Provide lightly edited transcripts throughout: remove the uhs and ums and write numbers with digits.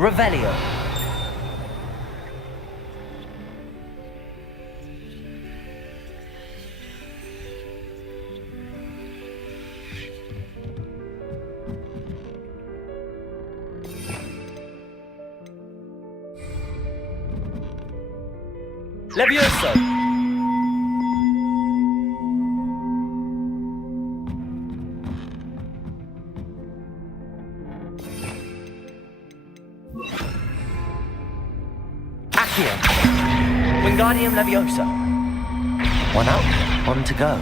Revelio. Levioso. Accio. Wingardium Leviosa. One up, one to go.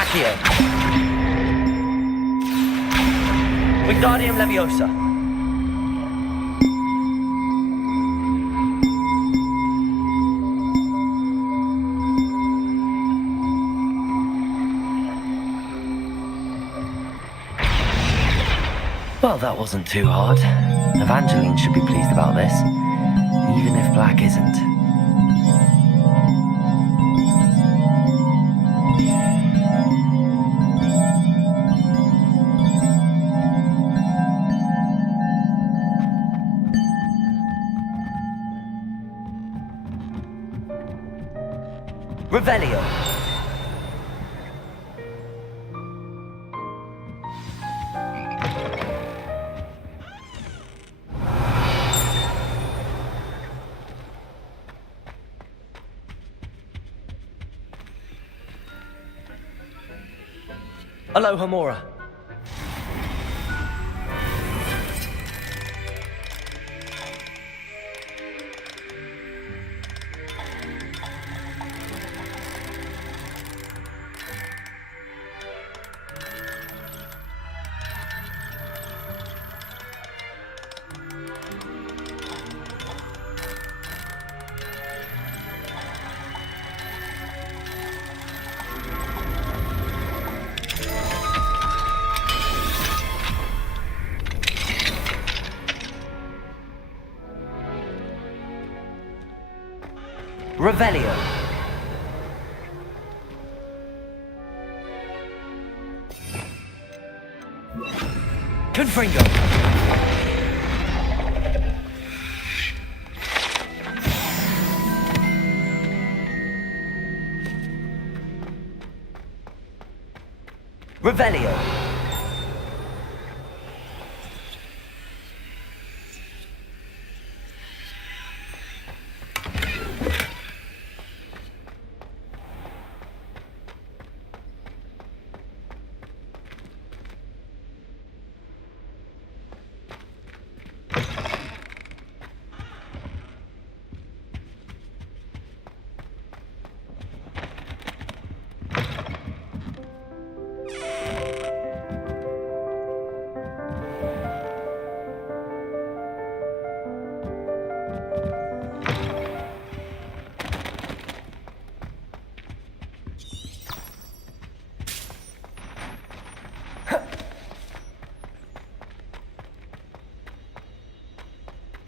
Accio. Wingardium Leviosa. Well, that wasn't too hard. Evangeline should be pleased about this, even if Black isn't. Revelio. Alohomora. Revelio. Confringo. Revelio.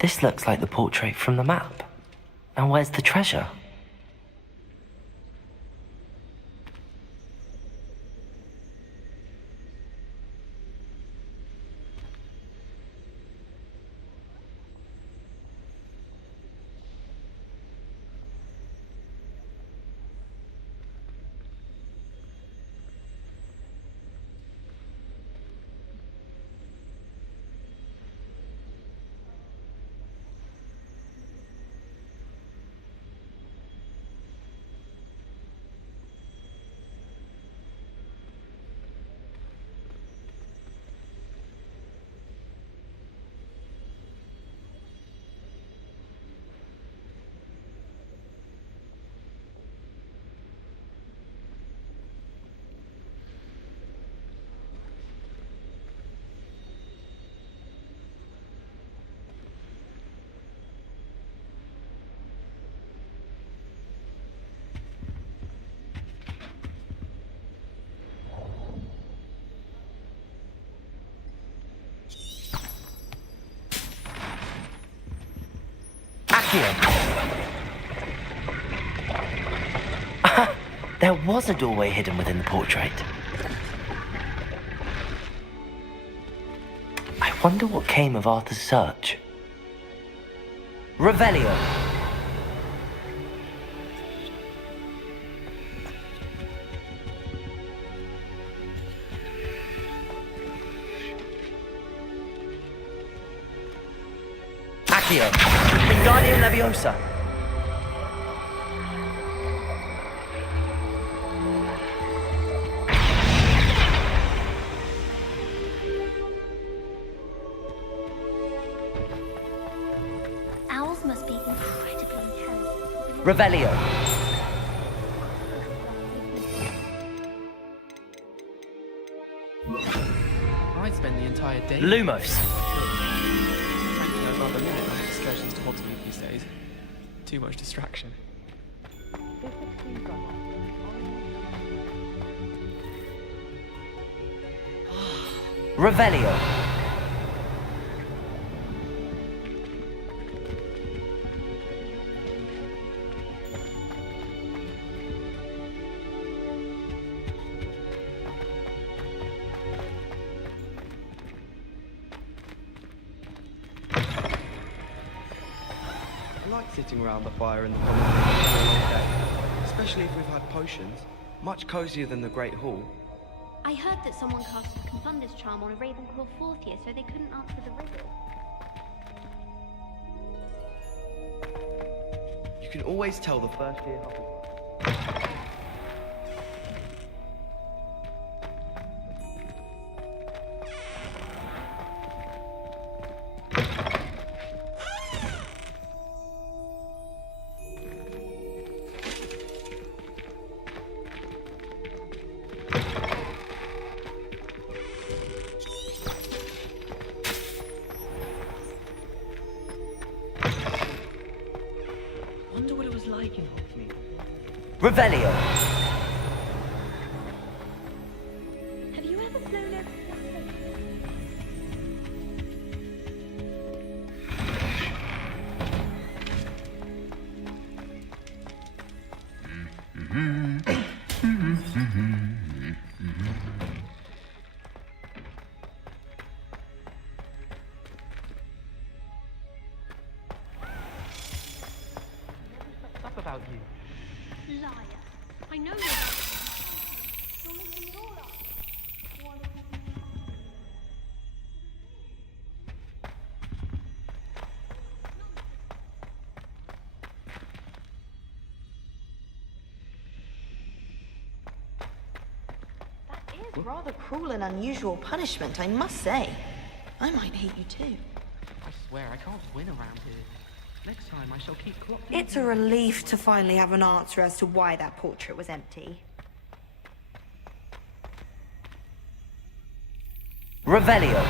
This looks like the portrait from the map. Now where's the treasure? Accio! There was a doorway hidden within the portrait. I wonder what came of Arthur's search. Revelio! Accio! Wingardium Leviosa! Owls must be incredibly intelligent. Revelio! I'd spend the entire day. Lumos! Frankly, I'd rather limit my excursions to Hogsmeade these days. Too much distraction. Revelio! I like sitting around the fire in the common room for a long day, especially if we've had potions. Much cozier than the Great Hall. I heard that someone cast the Confunder's charm on a Ravenclaw fourth year, so they couldn't answer the riddle. You can always tell the first year Hufflepuff. Wonder what it was like in Hogsmeade. Revelio! Have you ever flown over Stuff about you. Liar. I know you're not. You're missing it all up. That is rather cruel and unusual punishment, I must say. I might hate you too. I swear I can't win around here. Next time I shall keep clocking. It's a relief to finally have an answer as to why that portrait was empty. Revelio!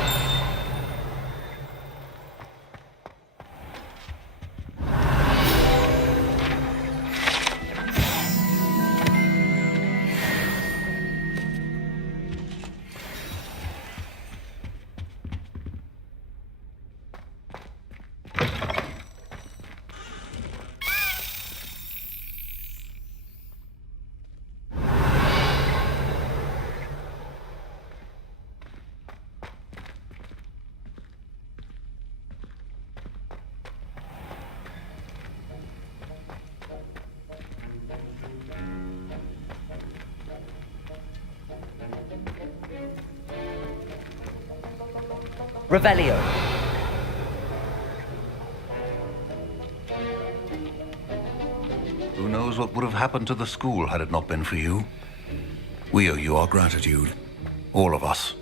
Revelio! Who knows what would have happened to the school had it not been for you? We owe you our gratitude. All of us.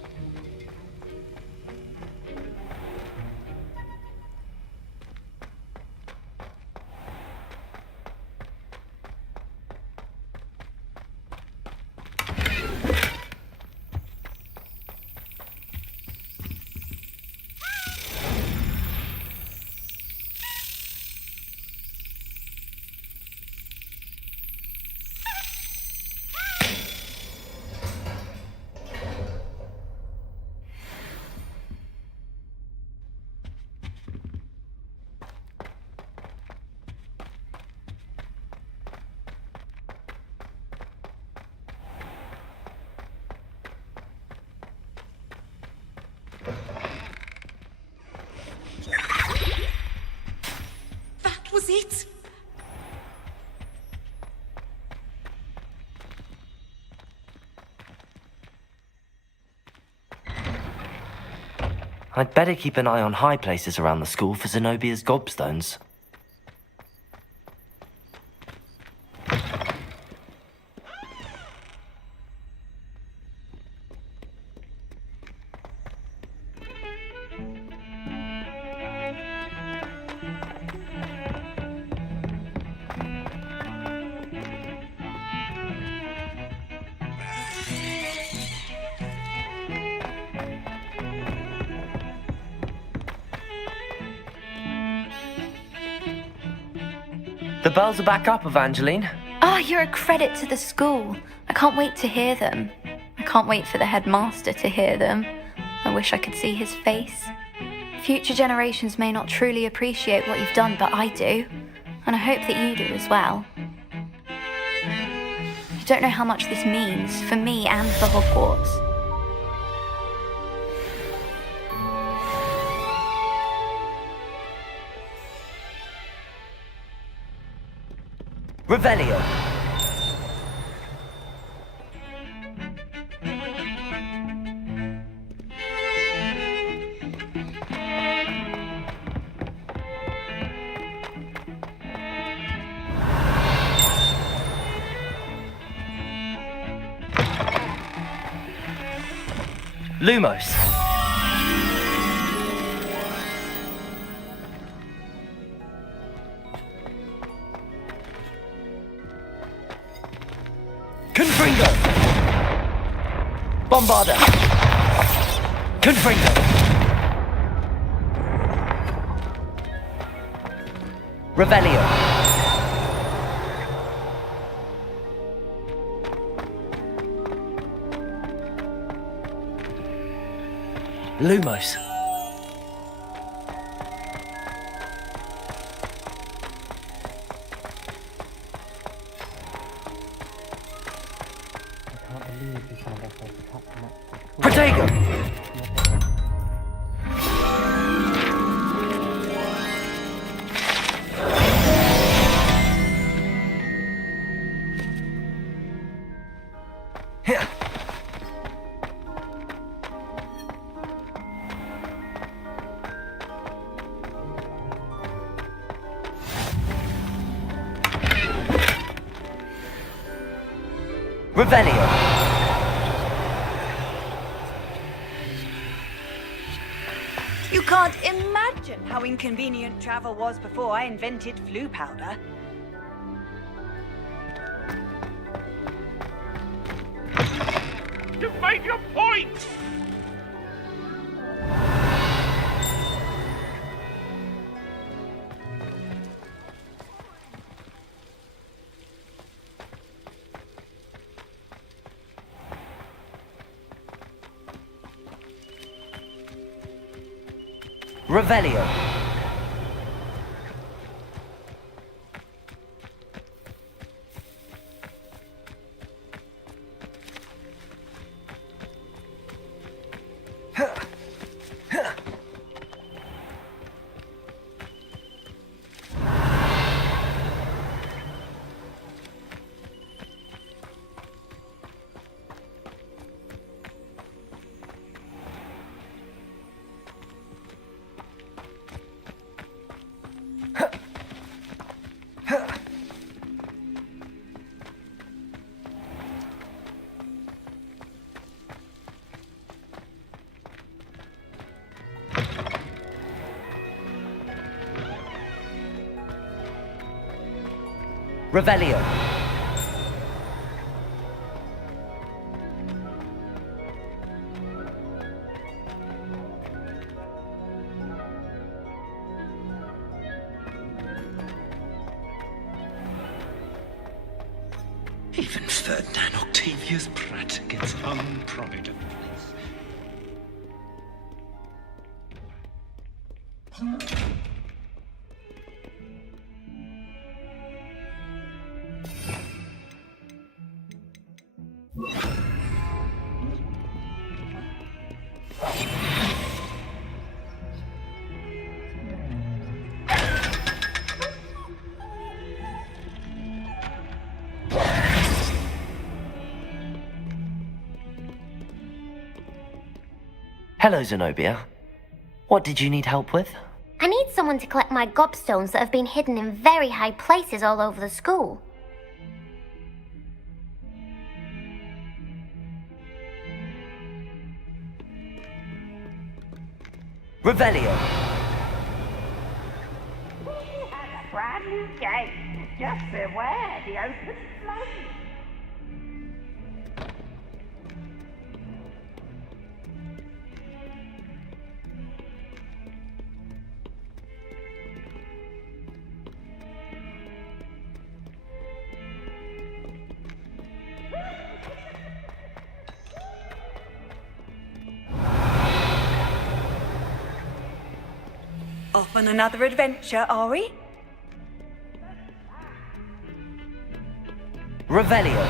I'd better keep an eye on high places around the school for Zenobia's gobstones. The bells are back up, Evangeline. Oh, you're a credit to the school. I can't wait to hear them. I can't wait for the headmaster to hear them. I wish I could see his face. Future generations may not truly appreciate what you've done, but I do. And I hope that you do as well. You don't know how much this means for me and for Hogwarts. Revelio. Lumos. Confringo. Bombarda. Confringo. Revelio. Lumos. Protego. Here. Revelio. You can't imagine how inconvenient travel was before I invented flu powder. You've made your point! Revelio. Revelio. Even Ferdinand Octavius Pratt gets unprovident. Hello, Zenobia. What did you need help with? I need someone to collect my gobstones that have been hidden in very high places all over the school. Revelio. Brand new gate. Just beware the open flame. Off on another adventure, are we? Revelio.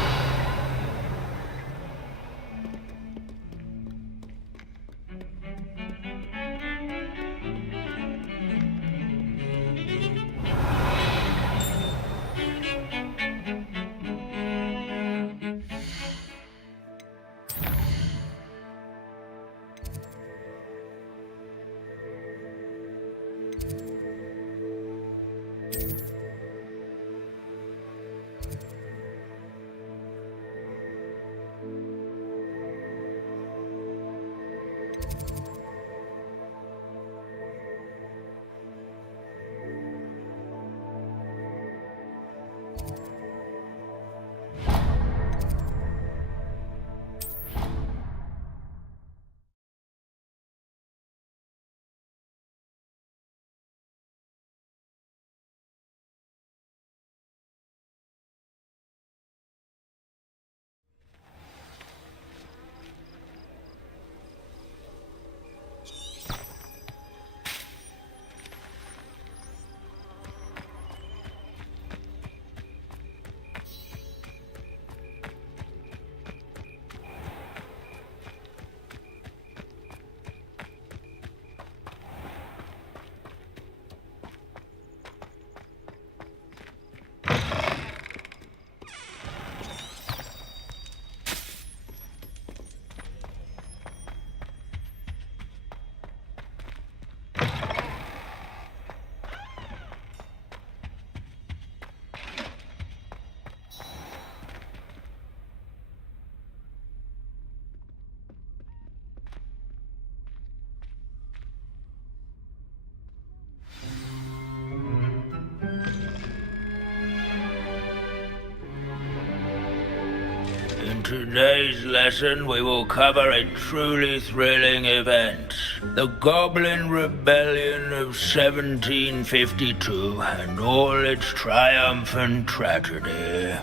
In today's lesson, we will cover a truly thrilling event. The Goblin Rebellion of 1752 and all its triumphant tragedy.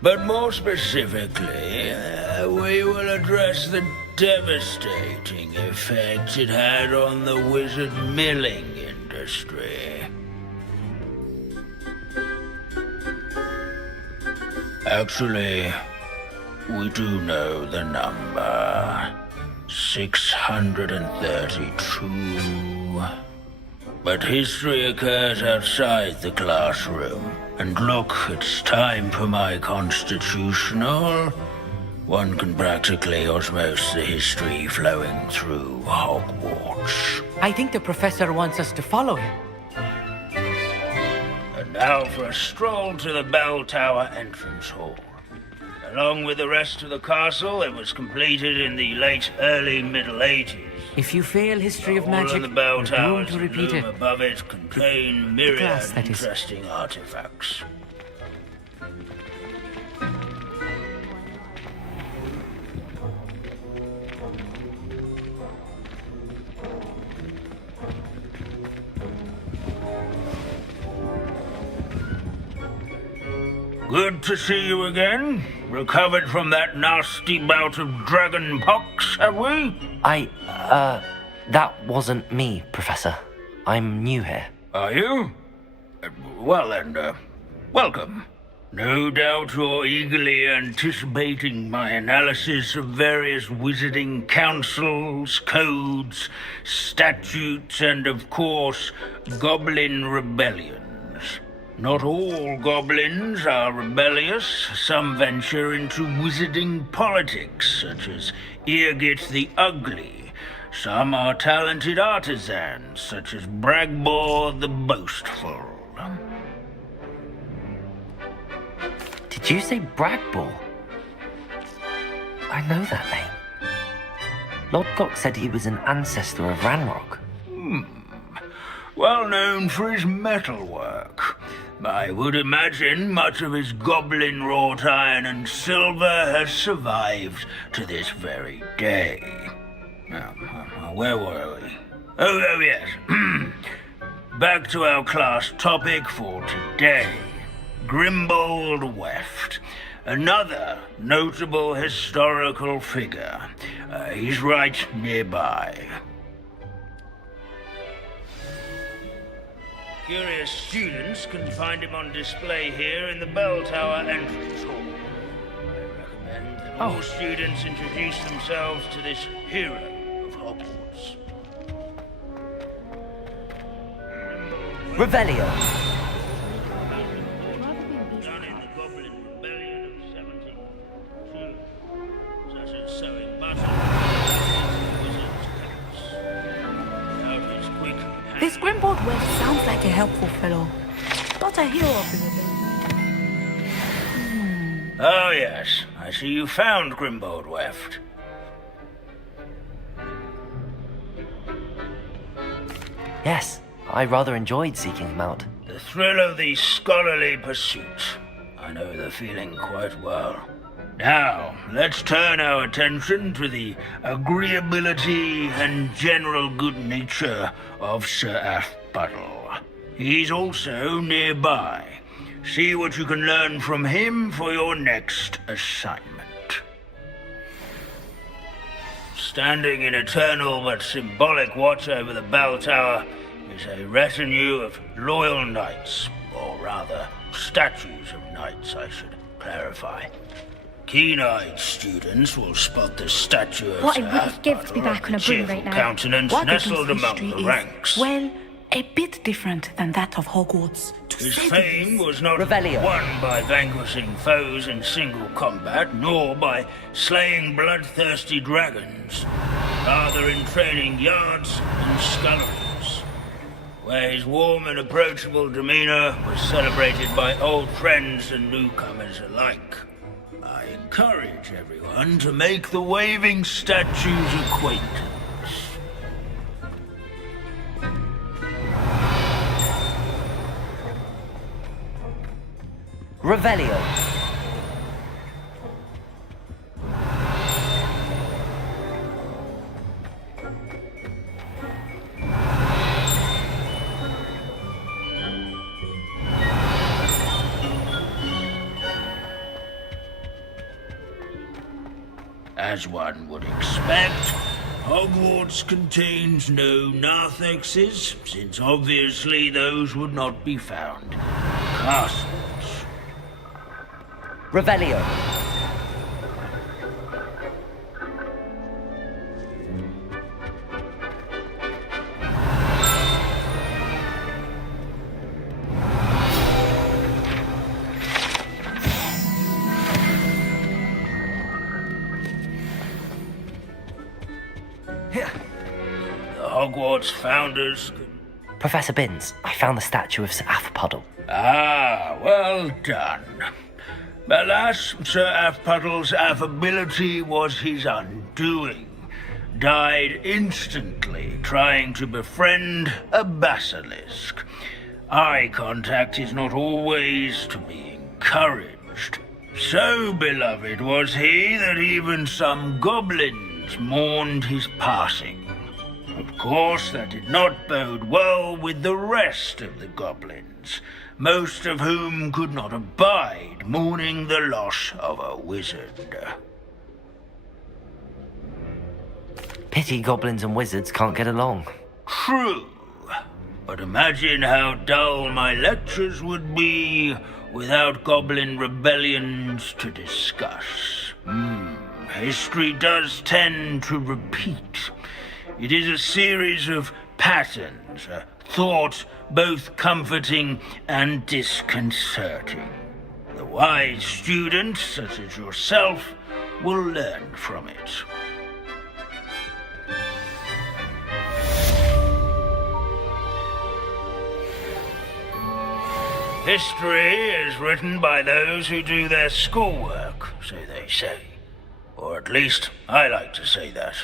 But more specifically, we will address the devastating effects it had on the wizard milling industry. Actually, we do know the number. 632. But history occurs outside the classroom. And look, it's time for my constitutional. One can practically osmose the history flowing through Hogwarts. I think the professor wants us to follow him. And now for a stroll to the bell tower entrance hall. Along with the rest of the castle, it was completed in the early Middle Ages. If you fail history of magic, all the bell you're towers doomed to that repeat loom it. above it contain myriad glass, that is. interesting artifacts. Good to see you again. Recovered from that nasty bout of dragon pox, have we? That wasn't me, Professor. I'm new here. Are you? Well then, welcome. No doubt you're eagerly anticipating my analysis of various wizarding councils, codes, statutes, and of course, goblin rebellions. Not all goblins are rebellious. Some venture into wizarding politics, such as Eargit the Ugly, Some are talented artisans, such as Bragbor the Boastful. Did you say Bragbor? I know that name. Lord Glock said he was an ancestor of Ranrock. Well known for his metalwork. I would imagine much of his goblin wrought iron and silver has survived to this very day. Where were we? Oh yes. Back to our class topic for today. Grimbold Weft. Another notable historical figure. He's right nearby. Curious students can find him on display here in the bell tower entrance hall. I recommend that all students introduce themselves to this hero of Hogwarts. Revelio. Done in the Goblin Rebellion of 1702, such as sewing buttons, wizard's caps. Without his quick hand. This Grimbold West sounds like a helpful fellow. Not a hero of the rebellion. Oh yes, I see you found Grimbold Weft. Yes, I rather enjoyed seeking him out. The thrill of the scholarly pursuit. I know the feeling quite well. Now, let's turn our attention to the agreeability and general good nature of Sir Aphbuttle. He's also nearby. See what you can learn from him for your next assignment. Standing in eternal but symbolic watch over the bell tower is a retinue of loyal knights, or rather, statues of knights, I should clarify. Keen-eyed students will spot the statue of What I wouldn't give to be back on a broom right now. Countenance nestled among the ranks. Well, a bit different than that of Hogwarts. His fame was not Revelio. won by vanquishing foes in single combat, nor by slaying bloodthirsty dragons, rather in training yards and sculleries, where his warm and approachable demeanor was celebrated by old friends and newcomers alike. I encourage everyone to make the waving statue's acquaintance. Revelio. As one would expect, Hogwarts contains no narthexes, since obviously those would not be found. Castles. Revelio. The Hogwarts founders could... Professor Binns, I found the statue of Sir Aphbuttle. Ah, well done. Alas, Sir Aphbuttle's affability was his undoing. Died instantly trying to befriend a basilisk. Eye contact is not always to be encouraged. So beloved was he that even some goblins mourned his passing. Of course, that did not bode well with the rest of the goblins, most of whom could not abide mourning the loss of a wizard. Pity goblins and wizards can't get along. True, but imagine how dull my lectures would be without goblin rebellions to discuss. History does tend to repeat. It is a series of patterns, a thought both comforting and disconcerting. The wise student, such as yourself, will learn from it. History is written by those who do their schoolwork, so they say. Or at least, I like to say that.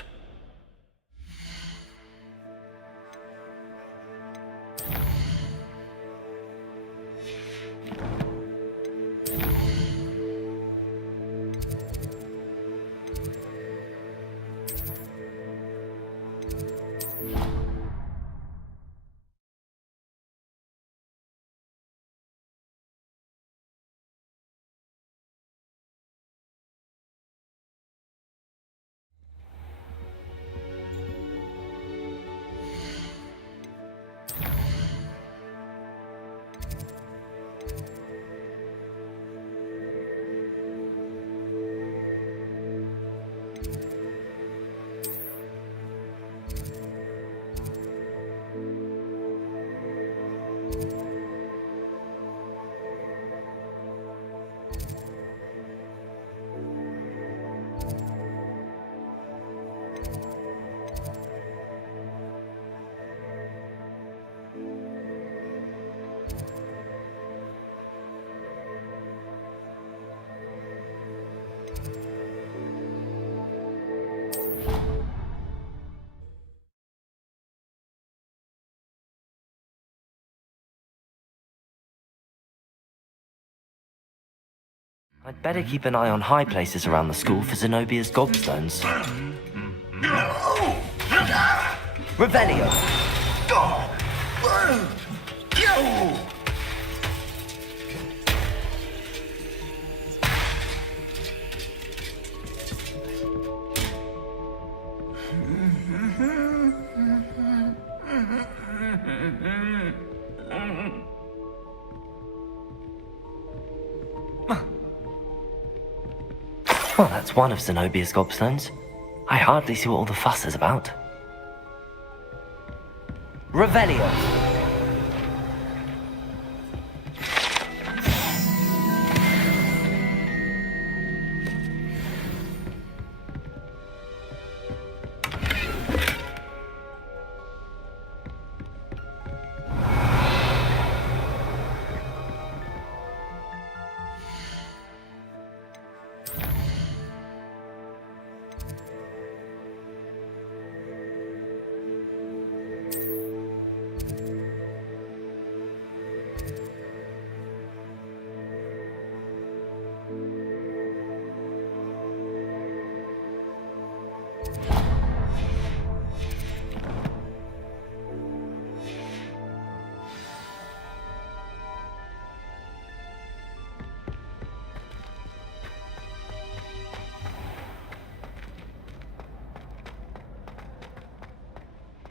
I'd better keep an eye on high places around the school for Zenobia's gobstones. Revelio! Well, that's one of Zenobia's gobstones. I hardly see what all the fuss is about. Revelio!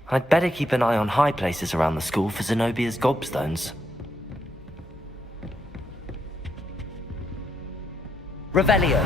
I'd better keep an eye on high places around the school for Zenobia's gobstones. Revelio!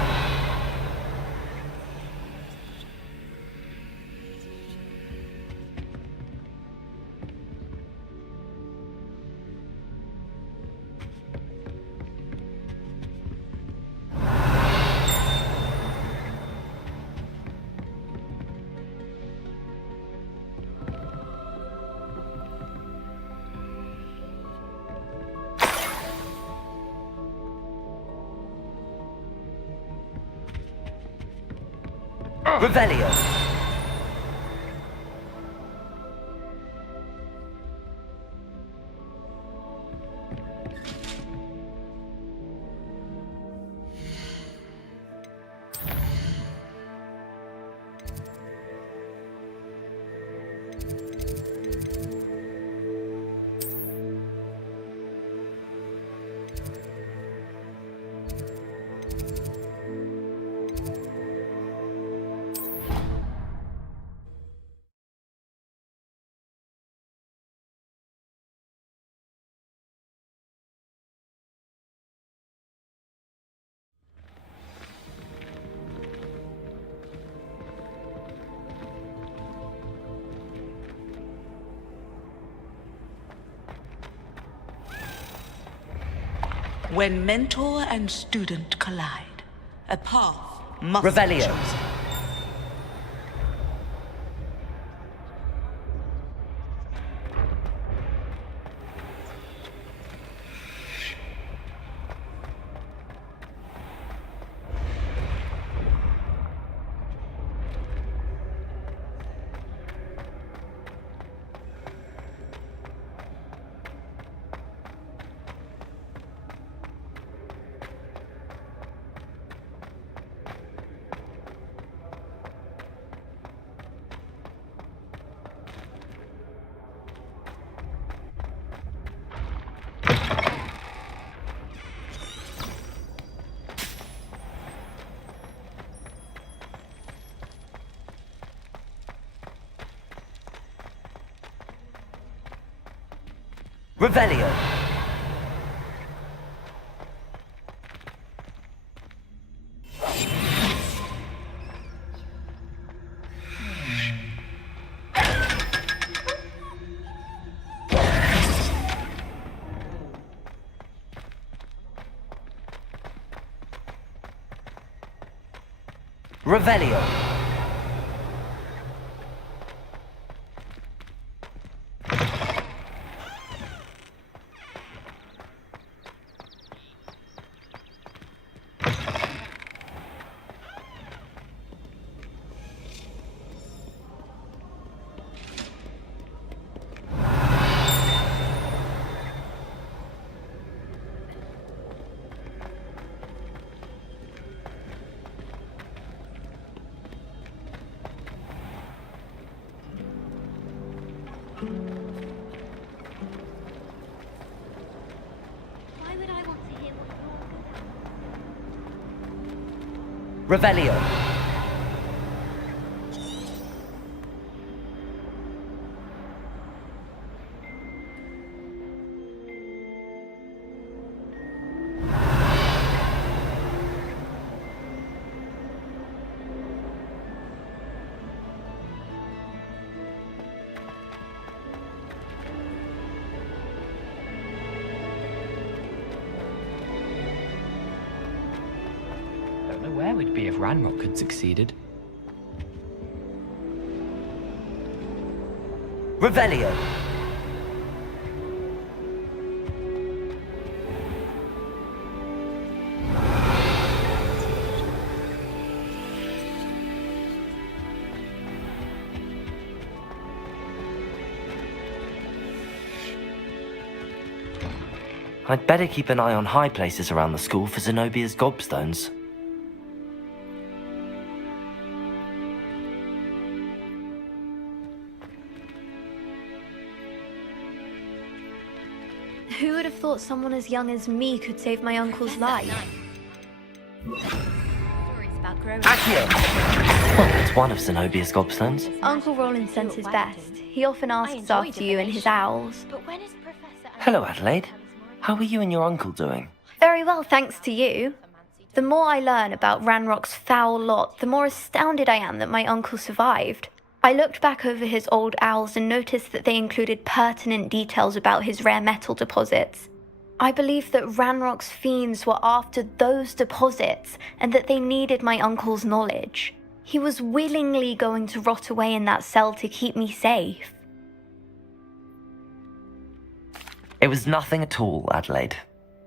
Revelio! When mentor and student collide, a path must Revelio. be chosen. Revelio. Revelio. Why would I want to hear what Revelio. Don't know where we'd be if Ranrock had succeeded. Revelio. I'd better keep an eye on high places around the school for Zenobia's gobstones. Who would have thought someone as young as me could save my uncle's life? stories about growing Accio! Well, it's one of Zenobia's gobstones. Uncle Roland sends his best. He often asks after you and his owls. But when is Professor... Hello, Adelaide. How are you and your uncle doing? Very well, thanks to you. The more I learn about Ranrock's foul lot, the more astounded I am that my uncle survived. I looked back over his old owls and noticed that they included pertinent details about his rare metal deposits. I believe that Ranrock's fiends were after those deposits and that they needed my uncle's knowledge. He was willingly going to rot away in that cell to keep me safe. It was nothing at all, Adelaide.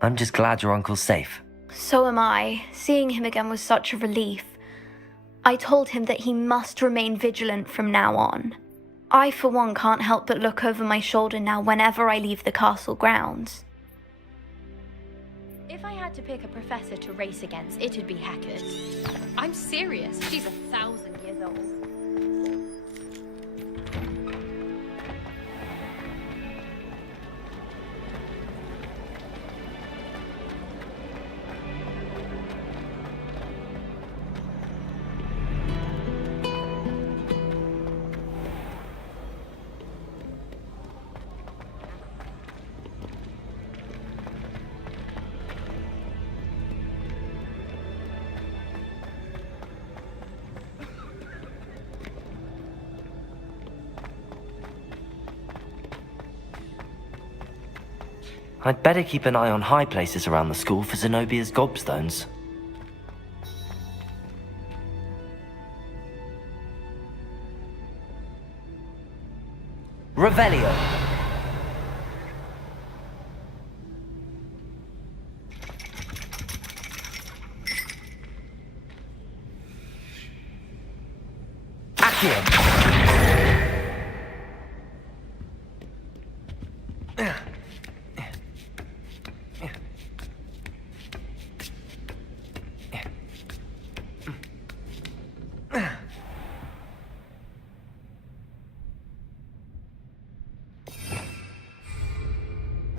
I'm just glad your uncle's safe. So am I. Seeing him again was such a relief. I told him that he must remain vigilant from now on. I, for one, can't help but look over my shoulder now whenever I leave the castle grounds. If I had to pick a professor to race against, it'd be Hackett. I'm serious. She's 1,000 years old. I'd better keep an eye on high places around the school for Zenobia's gobstones. Revelio. Accio.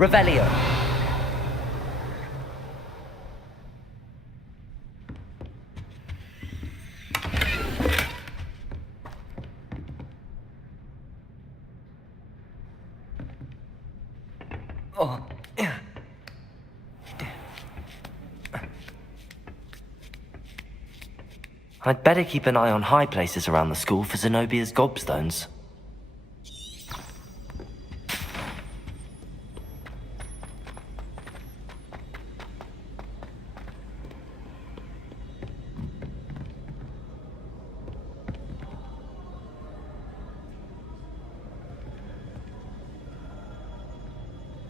Revelio. I'd better keep an eye on high places around the school for Zenobia's gobstones.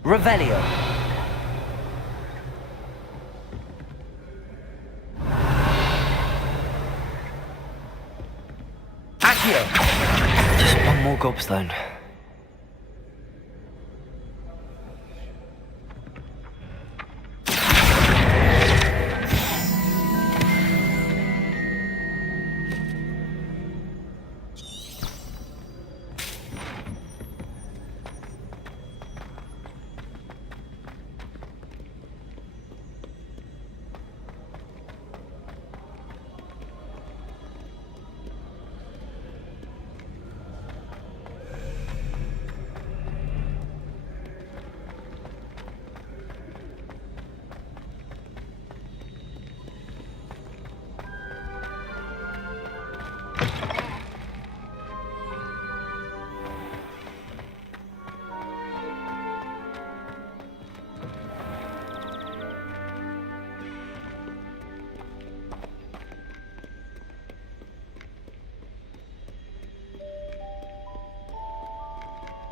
Revelio. Accio. Just one more gobstone.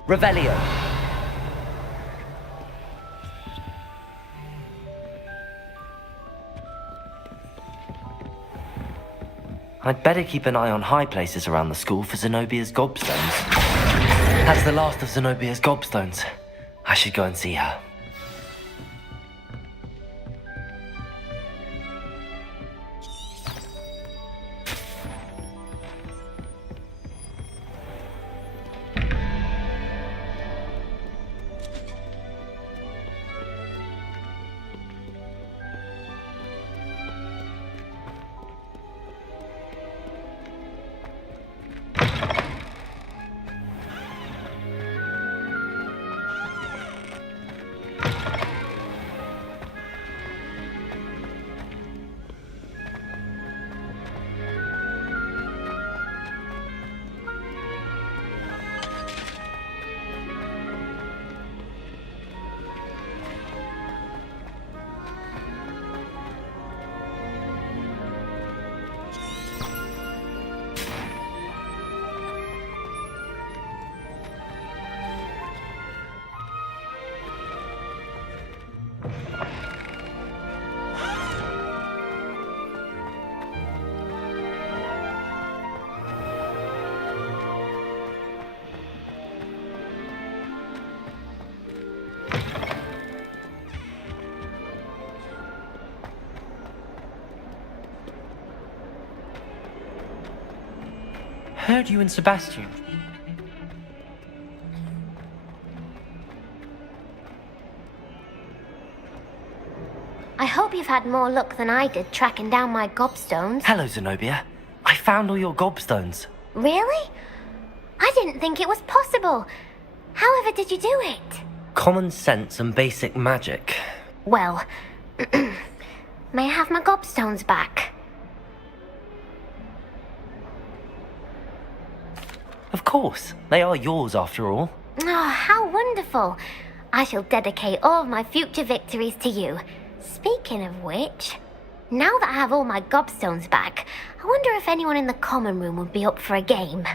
Revelio. I'd better keep an eye on high places around the school for Zenobia's gobstones. That's the last of Zenobia's gobstones. I should go and see her. Heard you and Sebastian. I hope you've had more luck than I did tracking down my gobstones. Hello, Zenobia. I found all your gobstones. Really? I didn't think it was possible. However did you do it? Common sense and basic magic. Well, may I have my gobstones back? Of course. They are yours after all. Oh, how wonderful. I shall dedicate all of my future victories to you. Speaking of which, now that I have all my gobstones back, I wonder if anyone in the common room would be up for a game.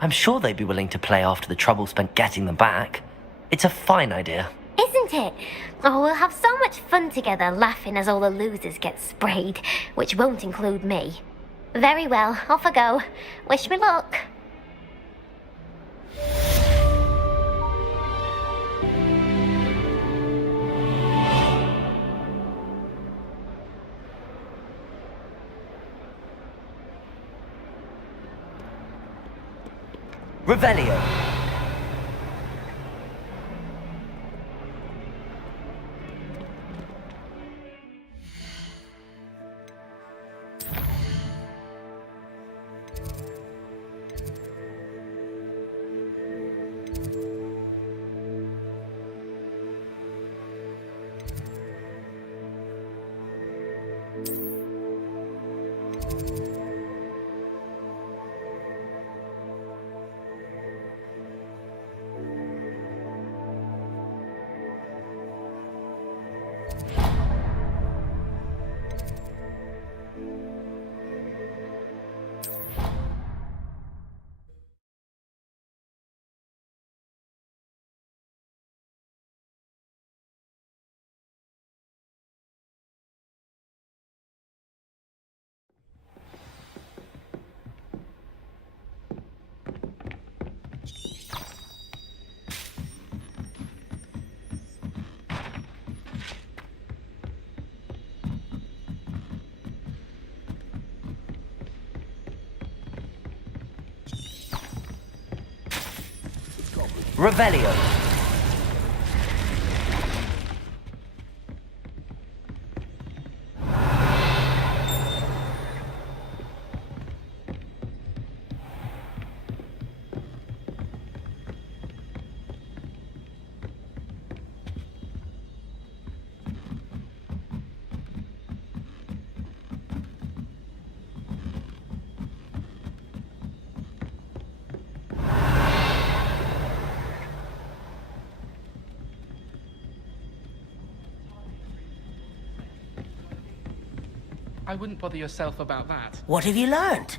I'm sure they'd be willing to play after the trouble spent getting them back. It's a fine idea. Isn't it? Oh, we'll have so much fun together laughing as all the losers get sprayed, which won't include me. Very well, off I go. Wish me luck. Revelio. Revelio. I wouldn't bother yourself about that. What have you learnt?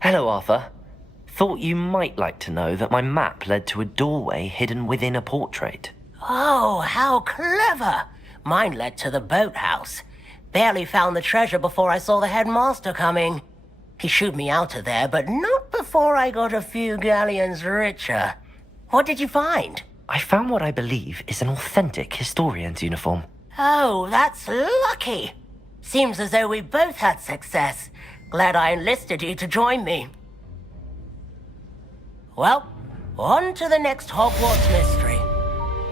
Hello, Arthur. Thought you might like to know that my map led to a doorway hidden within a portrait. Oh, how clever! Mine led to the boathouse. Barely found the treasure before I saw the headmaster coming. He shooed me out of there, but not before I got a few galleons richer. What did you find? I found what I believe is an authentic historian's uniform. Oh, that's lucky. Seems as though we both had success. Glad I enlisted you to join me. Well, on to the next Hogwarts mystery.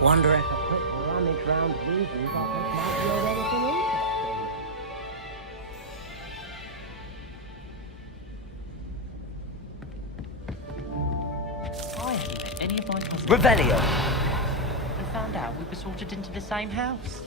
Wonder if a quick rummage round Weasley's office might yield anything interesting. I hadn't met any of my cousins. Revelio. And found out we were sorted into the same house.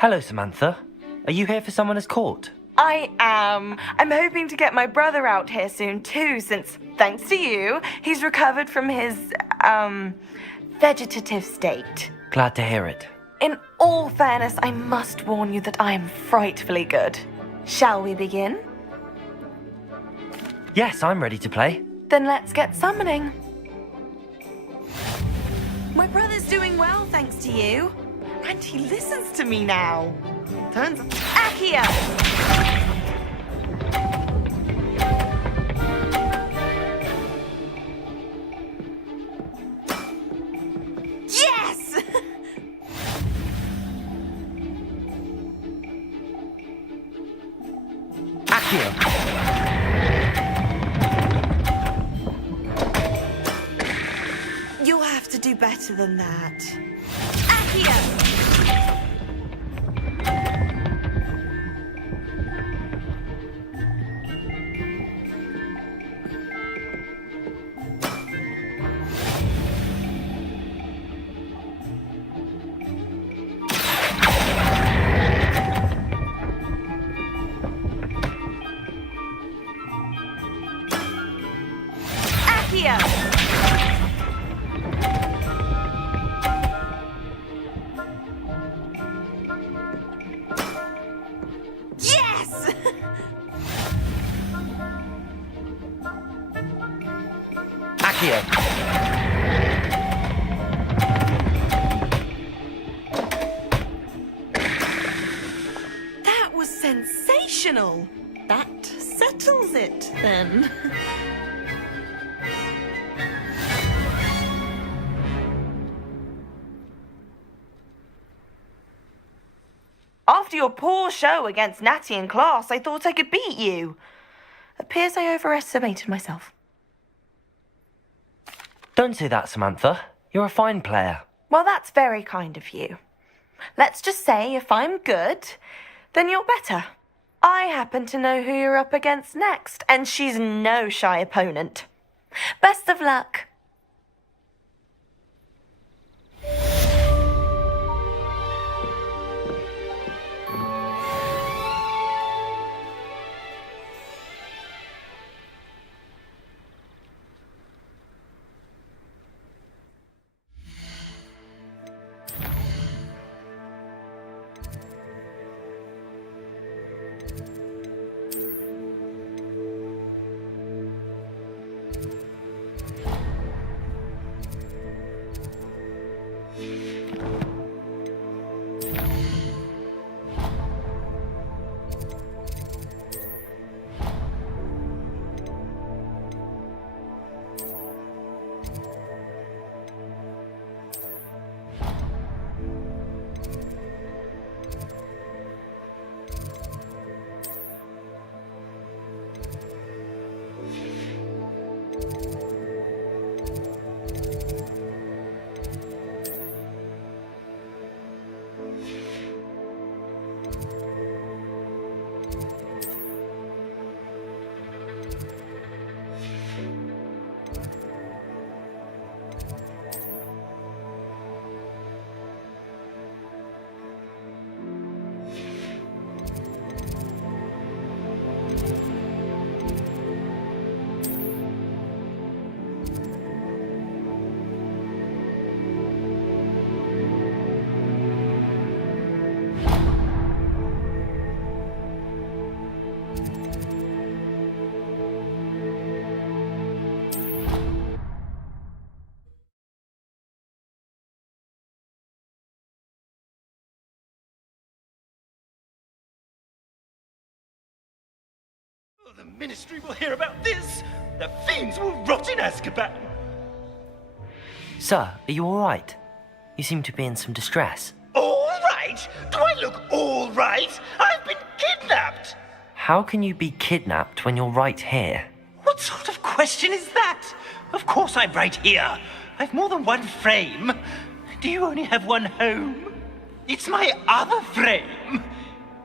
Hello, Samantha. Are you here for Summoner's Court? I am. I'm hoping to get my brother out here soon too, since, thanks to you, he's recovered from his, vegetative state. Glad to hear it. In all fairness, I must warn you that I am frightfully good. Shall we begin? Yes, I'm ready to play. Then let's get summoning. My brother's doing well, thanks to you. And he listens to me now. Turns Accio! Yes! Accio! You'll have to do better than that. Accio! Yes! Accio! That was sensational. That settles it, then. After your poor show against Natty in class, I thought I could beat you. Appears I overestimated myself. Don't say that, Samantha. You're a fine player. Well, that's very kind of you. Let's just say if I'm good, then you're better. I happen to know who you're up against next, and she's no shy opponent. Best of luck. The Ministry will hear about this. The fiends will rot in Azkaban. Sir, are you all right? You seem to be in some distress. All right? Do I look all right? I've been kidnapped. How can you be kidnapped when you're right here? What sort of question is that? Of course I'm right here. I've more than one frame. Do you only have one home? It's my other frame.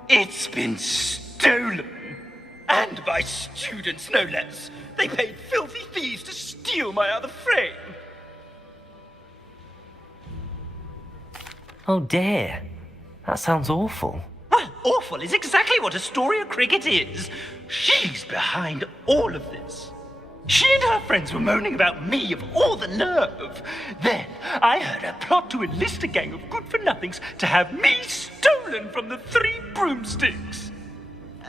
It's been stolen. And by students, no less. They paid filthy thieves to steal my other frame. Oh dear. That sounds awful. Well, awful is exactly what Astoria Cricket is. She's behind all of this. She and her friends were moaning about me, of all the nerve. Then I heard her plot to enlist a gang of good-for-nothings to have me stolen from the Three Broomsticks.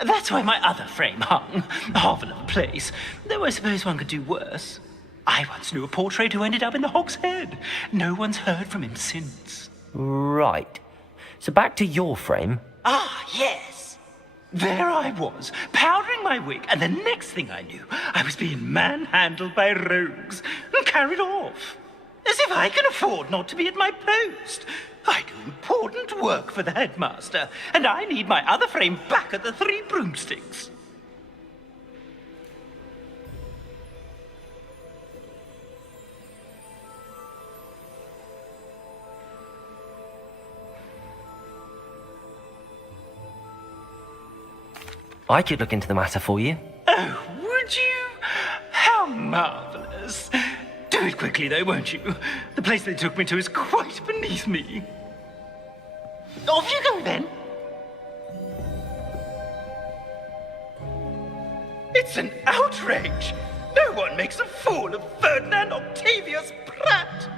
That's why my other frame hung. Half of place. Though I suppose one could do worse. I once knew a portrait who ended up in the Hog's Head. No one's heard from him since. Right. So back to your frame. Ah, yes. There I was, powdering my wig, and the next thing I knew, I was being manhandled by rogues and carried off. As if I can afford not to be at my post. I do important work for the headmaster, and I need my other frame back at the Three Broomsticks. I could look into the matter for you. Oh, would you? How marvelous. Do it quickly, though, won't you? The place they took me to is quite beneath me. Off you go, then. It's an outrage. No one makes a fool of Ferdinand Octavius Pratt.